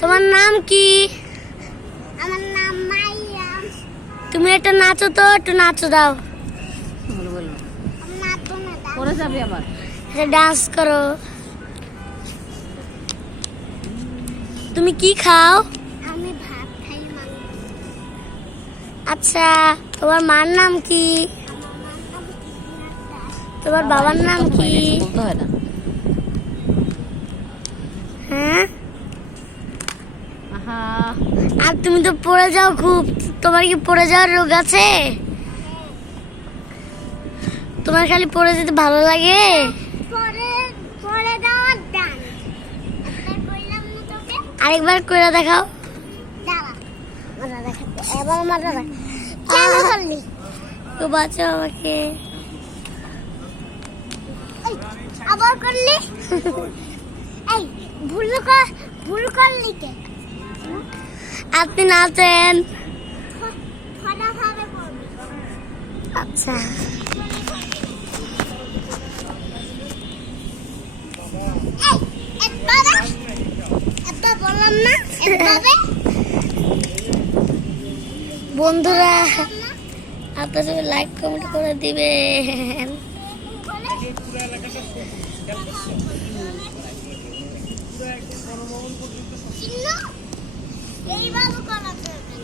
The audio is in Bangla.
তোমার নাম কি? আমার নাম মাইয়াম। তুমি একটা নাচো তো, একটু নাচো দাও। নাচবো না, পরে যাবে আবার। ডান্স করো। তুমি কি খাও? আমি ভাত খাই, মাংস। আচ্ছা, তোমার মার নাম কি? আমার নাম ইসমাতা। তোমার বাবার নাম কি? বলতে হয় না। হ্যাঁ, আহা, আর তুমি তো পড়ে যাও খুব। তোমার কি পড়ে যাওয়ার রোগ আছে? তোমার খালি পড়ে যেতে ভালো লাগে? পরে পরে দেওয়ার ডান। একবার কইলাম না তোকে? আরেকবার কইরা দেখাও। দাঁড়া, মাথা দেখাতে। এবার মাথা দেখ। কেন করলি? তো বাঁচাও আমাকে। এই, আবার করলি? এই, ভুল করলি কে? আপনি নাচেন। ফটাভাবে করবি। আচ্ছা, এই, একবার বললাম না, একভাবে বন্ধুরা আপনারা সবাই লাইক কমেন্ট করে দিবেন। এইভাবে করা যাবে।